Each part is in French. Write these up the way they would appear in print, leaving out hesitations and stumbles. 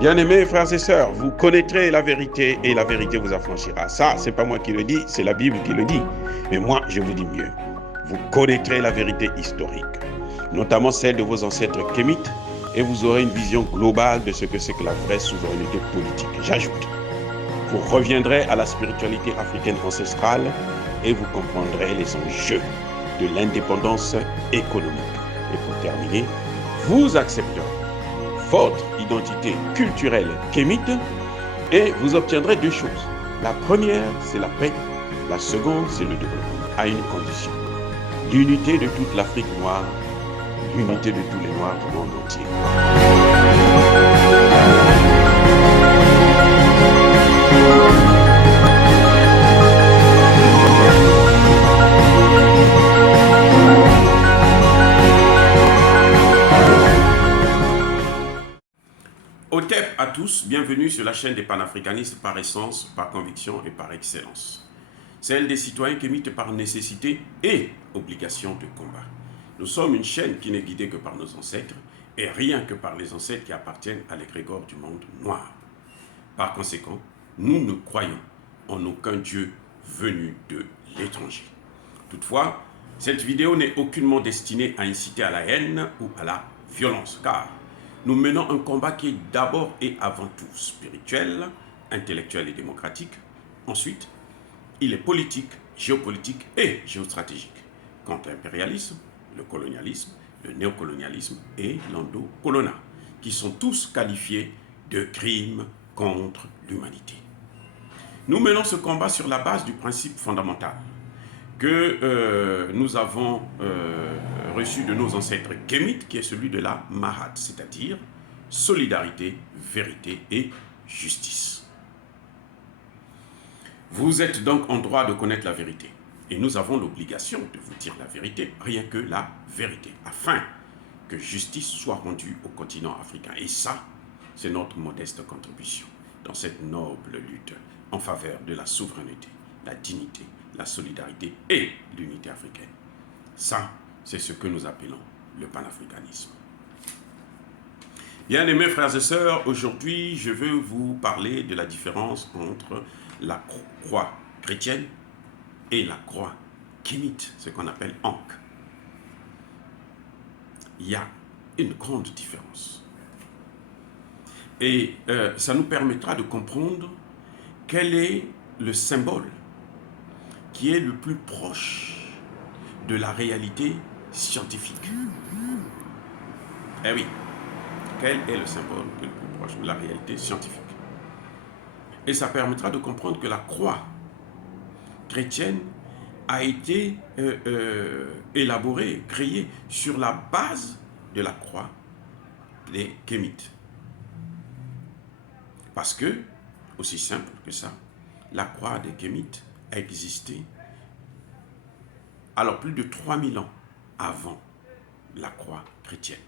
Bien-aimés frères et sœurs, vous connaîtrez la vérité et la vérité vous affranchira. Ça, c'est pas moi qui le dis, c'est la Bible qui le dit. Mais moi, je vous dis mieux. Vous connaîtrez la vérité historique, notamment celle de vos ancêtres kémites, et vous aurez une vision globale de ce que c'est que la vraie souveraineté politique. J'ajoute, vous reviendrez à la spiritualité africaine ancestrale et vous comprendrez les enjeux de l'indépendance économique. Et pour terminer, vous accepterez votre identité culturelle kémite et vous obtiendrez deux choses. La première, c'est la paix. La seconde, c'est le développement, à une condition. L'unité de toute l'Afrique noire, l'unité de tous les Noirs du monde entier. Otep à tous, bienvenue sur la chaîne des panafricanistes par essence, par conviction et par excellence. Celle des citoyens kémites par nécessité et obligation de combat. Nous sommes une chaîne qui n'est guidée que par nos ancêtres et rien que par les ancêtres qui appartiennent à l'égrégore du monde noir. Par conséquent, nous ne croyons en aucun Dieu venu de l'étranger. Toutefois, cette vidéo n'est aucunement destinée à inciter à la haine ou à la violence, car nous menons un combat qui est d'abord et avant tout spirituel, intellectuel et démocratique. Ensuite, il est politique, géopolitique et géostratégique contre l'impérialisme, le colonialisme, le néocolonialisme et l'endocolonat, qui sont tous qualifiés de crimes contre l'humanité. Nous menons ce combat sur la base du principe fondamental que nous avons reçu de nos ancêtres kémites, qui est celui de la Mahat, c'est-à-dire solidarité, vérité et justice. Vous êtes donc en droit de connaître la vérité, et nous avons l'obligation de vous dire la vérité, rien que la vérité, afin que justice soit rendue au continent africain. Et ça, c'est notre modeste contribution dans cette noble lutte en faveur de la souveraineté, la dignité, la solidarité et l'unité africaine. Ça, c'est ce que nous appelons le panafricanisme. Bien-aimés frères et sœurs, aujourd'hui, je veux vous parler de la différence entre la croix chrétienne et la croix kémite, ce qu'on appelle Ankh. Il y a une grande différence. Et ça nous permettra de comprendre quel est le symbole qui est le plus proche de la réalité scientifique. Eh oui, quel est le symbole qui est le plus proche de la réalité scientifique? Et ça permettra de comprendre que la croix chrétienne a été élaborée, créée sur la base de la croix des kémites. Parce que, aussi simple que ça, la croix des kémites a existé alors plus de 3000 ans avant la croix chrétienne.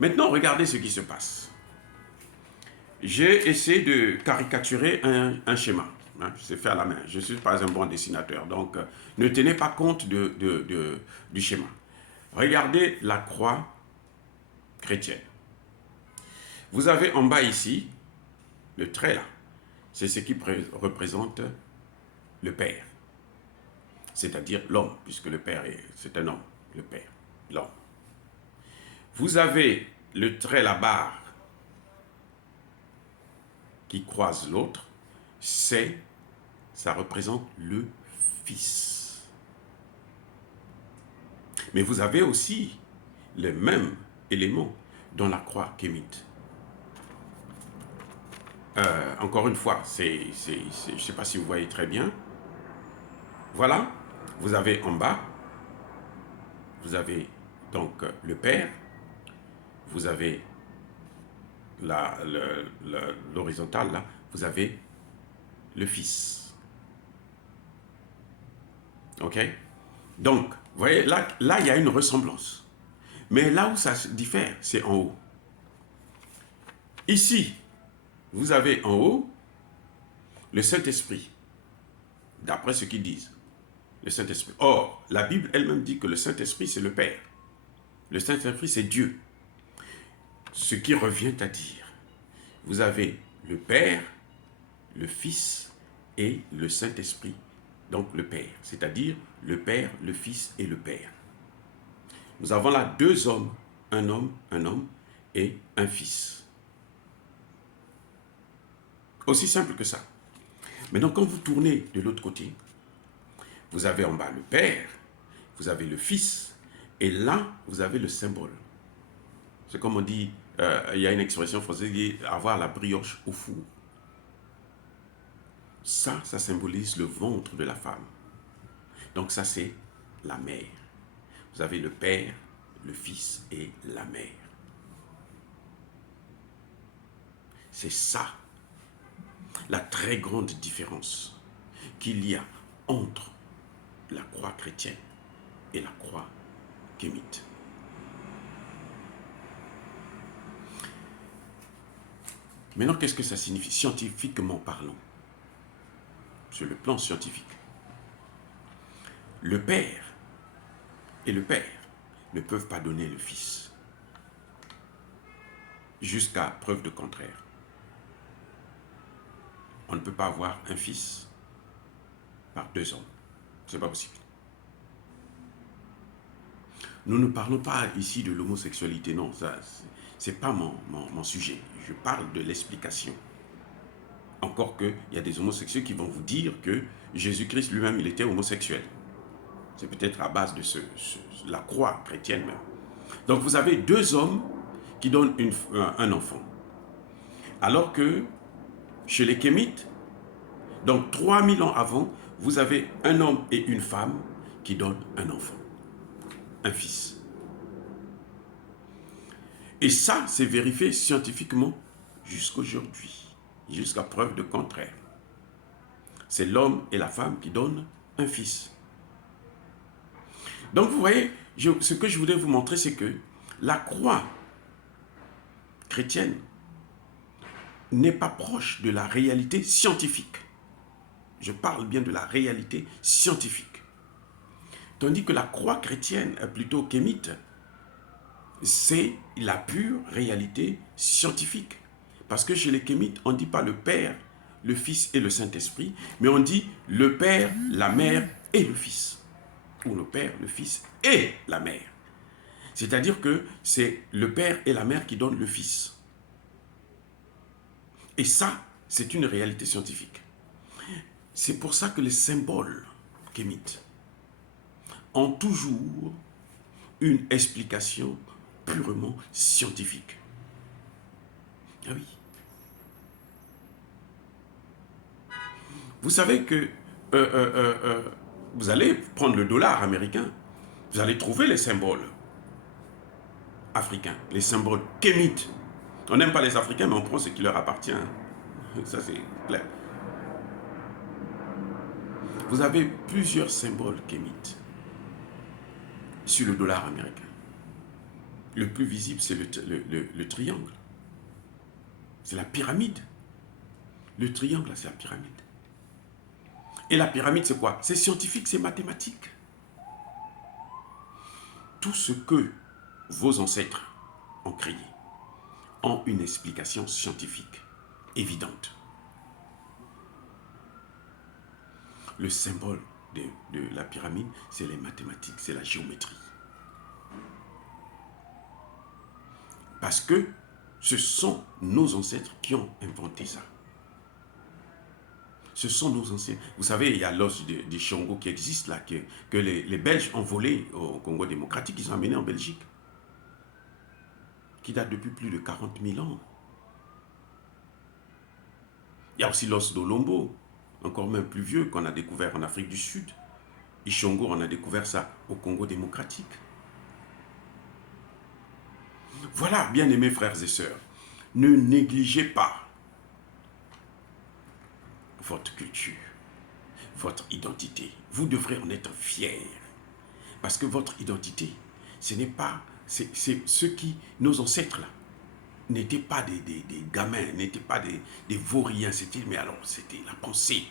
Maintenant, regardez ce qui se passe. J'ai essayé de caricaturer un schéma. Je sais faire à la main. Je ne suis pas un bon dessinateur. Donc, ne tenez pas compte du schéma. Regardez la croix chrétienne. Vous avez en bas ici, le trait là. C'est ce qui représente le Père. C'est-à-dire l'homme, puisque le Père c'est un homme, le Père, l'homme. Vous avez le trait, la barre, qui croise l'autre, ça représente le Fils. Mais vous avez aussi les mêmes éléments dans la croix kémite. Encore une fois, je ne sais pas si vous voyez très bien. Voilà, vous avez en bas, vous avez donc le Père, vous avez l'horizontale, là, vous avez le Fils. Ok? Donc, vous voyez, là, il y a une ressemblance. Mais là où ça se diffère, c'est en haut. Ici, vous avez en haut le Saint-Esprit, d'après ce qu'ils disent. Le Saint-Esprit. Or, la Bible elle-même dit que le Saint-Esprit, c'est le Père. Le Saint-Esprit, c'est Dieu. Ce qui revient à dire, vous avez le Père, le Fils et le Saint-Esprit, donc le Père, c'est-à-dire le Père, le Fils et le Père. Nous avons là deux hommes, un homme et un fils. Aussi simple que ça. Maintenant, quand vous tournez de l'autre côté, vous avez en bas le Père, vous avez le Fils, et là, vous avez le symbole. C'est comme on dit, il y a une expression française qui dit avoir la brioche au four. Ça symbolise le ventre de la femme. Donc ça, c'est la mère. Vous avez le Père, le Fils et la mère. C'est ça, la très grande différence qu'il y a entre la croix chrétienne et la croix kémite. Maintenant, qu'est-ce que ça signifie scientifiquement parlant? Sur le plan scientifique. Le Père et le Père ne peuvent pas donner le Fils jusqu'à preuve de contraire. On ne peut pas avoir un fils par deux hommes. Ce n'est pas possible. Nous ne parlons pas ici de l'homosexualité, non, ça, c'est pas mon sujet. Je parle de l'explication. Encore qu'il y a des homosexuels qui vont vous dire que Jésus-Christ lui-même, il était homosexuel. C'est peut-être à base de la croix chrétienne même. Donc vous avez deux hommes qui donnent un enfant. Alors que chez les Kémites, donc 3000 ans avant, vous avez un homme et une femme qui donnent un enfant, un fils. Et ça, c'est vérifié scientifiquement jusqu'aujourd'hui, jusqu'à preuve de contraire. C'est l'homme et la femme qui donnent un fils. Donc vous voyez, ce que je voulais vous montrer, c'est que la croix chrétienne n'est pas proche de la réalité scientifique. Je parle bien de la réalité scientifique. Tandis que la croix chrétienne, plutôt kémite, c'est la pure réalité scientifique. Parce que chez les kémites, on ne dit pas le Père, le Fils et le Saint-Esprit, mais on dit le Père, la Mère et le Fils. Ou le Père, le Fils et la Mère. C'est-à-dire que c'est le Père et la Mère qui donnent le Fils. Et ça, c'est une réalité scientifique. C'est pour ça que les symboles kémites ont toujours une explication purement scientifique. Ah oui. Vous savez que vous allez prendre le dollar américain, vous allez trouver les symboles africains, les symboles kémites. On n'aime pas les Africains, mais on prend ce qui leur appartient. Ça, c'est clair. Vous avez plusieurs symboles kémites sur le dollar américain. Le plus visible, c'est le triangle. C'est la pyramide. Le triangle, c'est la pyramide. Et la pyramide, c'est quoi? C'est scientifique, c'est mathématique. Tout ce que vos ancêtres ont créé ont une explication scientifique évidente. Le symbole de la pyramide, c'est les mathématiques, c'est la géométrie. Parce que ce sont nos ancêtres qui ont inventé ça. Ce sont nos anciens. Vous savez, il y a l'os des Chongo qui existe là, que les Belges ont volé au Congo démocratique, ils ont amené en Belgique. Qui date depuis plus de 40 000 ans. Il y a aussi l'os d'Olombo, encore même plus vieux, qu'on a découvert en Afrique du Sud. Ishongo, on a découvert ça au Congo démocratique. Voilà, bien-aimés frères et sœurs, ne négligez pas votre culture, votre identité. Vous devrez en être fiers. Parce que votre identité, ce n'est pas... C'est ceux qui, nos ancêtres là, n'étaient pas des gamins, n'étaient pas des vauriens, c'était la pensée.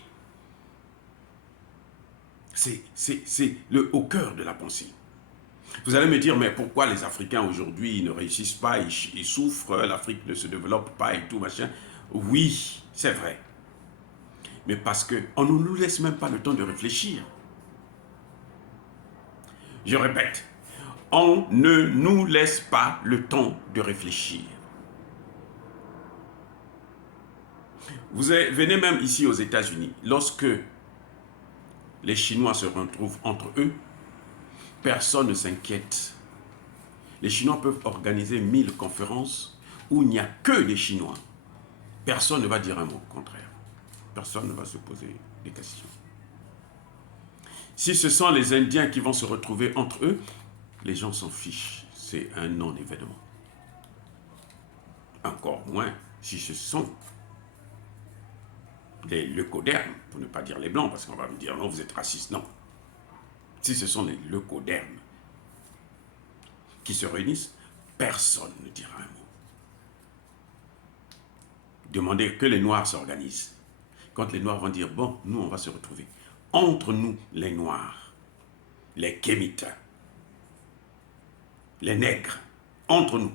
C'est au cœur de la pensée. Vous allez me dire, mais pourquoi les Africains aujourd'hui ne réussissent pas, ils souffrent, l'Afrique ne se développe pas et tout, machin. Oui, c'est vrai. Mais parce qu'on ne nous laisse même pas le temps de réfléchir. Je répète, on ne nous laisse pas le temps de réfléchir. Vous venez même ici aux États-Unis, lorsque les Chinois se retrouvent entre eux, personne ne s'inquiète. Les Chinois peuvent organiser 1000 conférences où il n'y a que des Chinois. Personne ne va dire un mot contraire. Personne ne va se poser des questions. Si ce sont les Indiens qui vont se retrouver entre eux, les gens s'en fichent. C'est un non-événement. Encore moins si ce sont les leucodermes, pour ne pas dire les blancs, parce qu'on va me dire non, vous êtes raciste. Non. Si ce sont les leucodermes qui se réunissent, personne ne dira un mot. Demandez que les Noirs s'organisent. Quand les Noirs vont dire, bon, nous, on va se retrouver. Entre nous, les Noirs, les Kémites, les nègres, entre nous,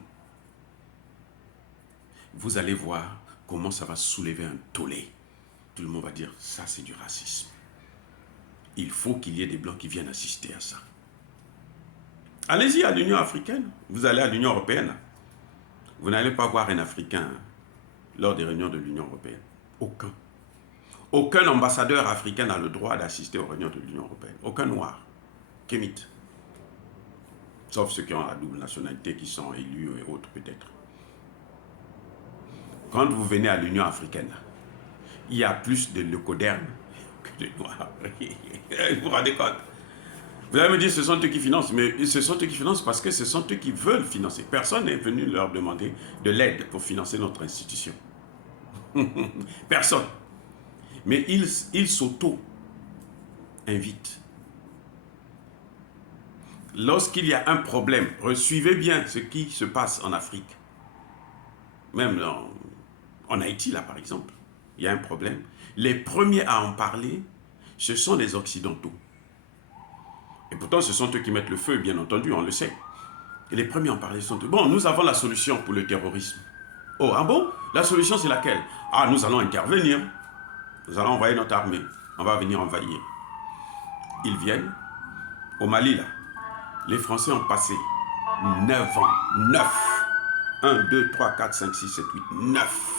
vous allez voir comment ça va soulever un tollé. Tout le monde va dire, ça c'est du racisme. Il faut qu'il y ait des Blancs qui viennent assister à ça. Allez-y à l'Union africaine, vous allez à l'Union européenne. Vous n'allez pas voir un Africain lors des réunions de l'Union européenne. Aucun. Aucun ambassadeur africain n'a le droit d'assister aux réunions de l'Union européenne. Aucun Noir, Kémite. Sauf ceux qui ont la double nationalité, qui sont élus et autres peut-être. Quand vous venez à l'Union africaine, il y a plus de leucodermes que de Noirs. Vous vous rendez compte? Vous allez me dire, ce sont eux qui financent, mais ce sont eux qui financent parce que ce sont eux qui veulent financer. Personne n'est venu leur demander de l'aide pour financer notre institution. Personne. Mais ils s'auto-invitent. Lorsqu'il y a un problème, suivez bien ce qui se passe en Afrique. Même en Haïti, là, par exemple, il y a un problème. Les premiers à en parler, ce sont les Occidentaux. Et pourtant, ce sont eux qui mettent le feu, bien entendu, on le sait. Et les premiers à en parler sont eux. Bon, nous avons la solution pour le terrorisme. Oh, ah bon? La solution, c'est laquelle? Ah, nous allons intervenir. Nous allons envoyer notre armée. On va venir envahir. Ils viennent. Au Mali, là, les Français ont passé 9 ans. 9. 1, 2, 3, 4, 5, 6, 7, 8, 9.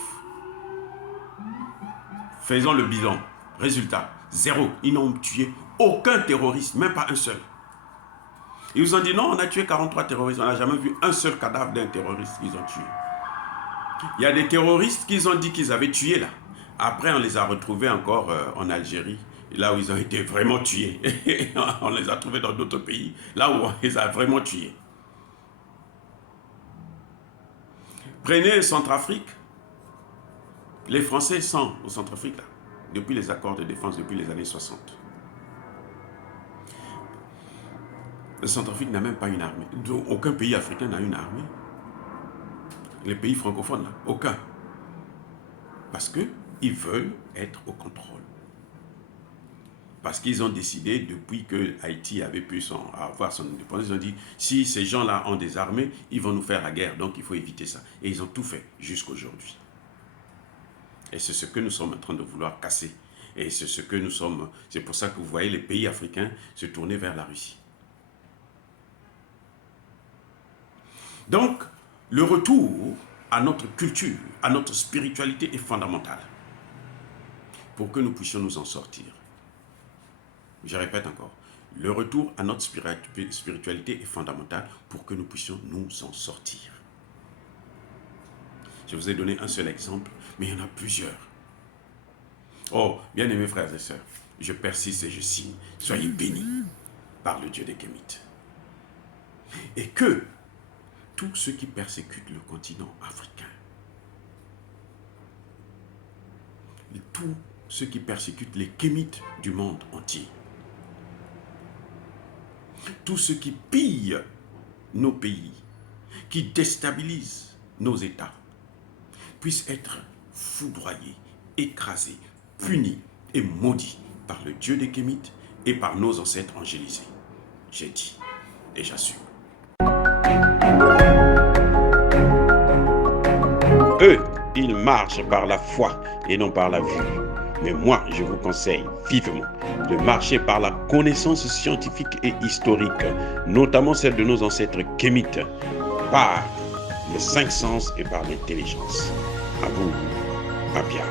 Faisons le bilan. Résultat, 0. Ils n'ont tué aucun terroriste, même pas un seul. Ils vous ont dit non, on a tué 43 terroristes. On n'a jamais vu un seul cadavre d'un terroriste qu'ils ont tué. Il y a des terroristes qu'ils ont dit qu'ils avaient tués là. Après, on les a retrouvés encore en Algérie, là où ils ont été vraiment tués. On les a trouvés dans d'autres pays, là où on les a vraiment tués. Prenez Centrafrique. Les Français sont au Centrafrique, là, depuis les accords de défense, depuis les années 60. Le Centrafrique n'a même pas une armée. Aucun pays africain n'a une armée. Les pays francophones, là, aucun. Parce qu'ils veulent être au contrôle. Parce qu'ils ont décidé, depuis que Haïti avait pu avoir son indépendance, ils ont dit, si ces gens-là ont des armées, ils vont nous faire la guerre, donc il faut éviter ça. Et ils ont tout fait jusqu'aujourd'hui. Et c'est ce que nous sommes en train de vouloir casser. Et c'est ce que nous sommes. C'est pour ça que vous voyez les pays africains se tourner vers la Russie. Donc, le retour à notre culture, à notre spiritualité est fondamental pour que nous puissions nous en sortir. Je répète encore, le retour à notre spiritualité est fondamental pour que nous puissions nous en sortir. Je vous ai donné un seul exemple, mais il y en a plusieurs. Oh, bien-aimés frères et sœurs, je persiste et je signe. Soyez bénis par le Dieu des Kémites. Et que tous ceux qui persécutent le continent africain, tous ceux qui persécutent les Kémites du monde entier, tous ceux qui pillent nos pays, qui déstabilisent nos États, puissent être foudroyés, écrasés, punis et maudits par le Dieu des Kémites et par nos ancêtres angélisés. J'ai dit et j'assume. Eux, ils marchent par la foi et non par la vue. Mais moi, je vous conseille vivement de marcher par la connaissance scientifique et historique, notamment celle de nos ancêtres kémites, par les 5 sens et par l'intelligence. À vous, Papia.